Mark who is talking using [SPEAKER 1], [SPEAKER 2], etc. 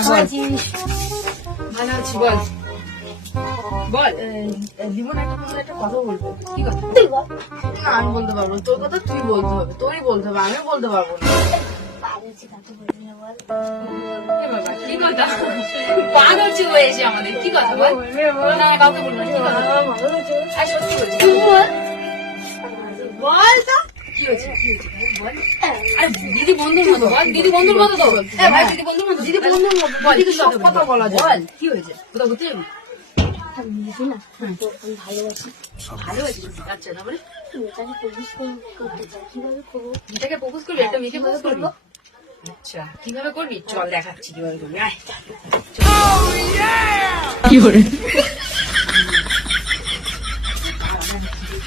[SPEAKER 1] বল। ভালো আছি বল বল
[SPEAKER 2] জীবন একটা তোমার একটা কথা বলব
[SPEAKER 1] কি কথা
[SPEAKER 2] না আমি বলতে পারব। তোর কথা তুই বলতে হবে তোরই বলতে হবে আমি বলতে পারব না
[SPEAKER 1] আমাদের কি বল কাউকে বলব কি কথা সত্যি বলছি বল তো কি হয়েছে? কি হয়েছে? বল। আরে দিদি বন্ধুর মতো বল। দিদি বন্ধুর মতো তো। এ ভাই দিদি বন্ধুর মতো। দিদি বন্ধুর মতো। বল
[SPEAKER 2] দিদিকে সব
[SPEAKER 1] কথা
[SPEAKER 2] কথা বলা যায়।
[SPEAKER 1] বল কি হয়েছে? কোথাও ঘুরতে যাবি?
[SPEAKER 3] আমি বুঝি না তোকে আমি ভালোবাসি।
[SPEAKER 1] ভালো আছিস আচ্ছা
[SPEAKER 3] কীভাবে করব?
[SPEAKER 1] করবি? একটা মেয়েকে প্রপোজ করবি? আচ্ছা কীভাবে করবি? চল দেখাচ্ছি কীভাবে করবি। কি করে?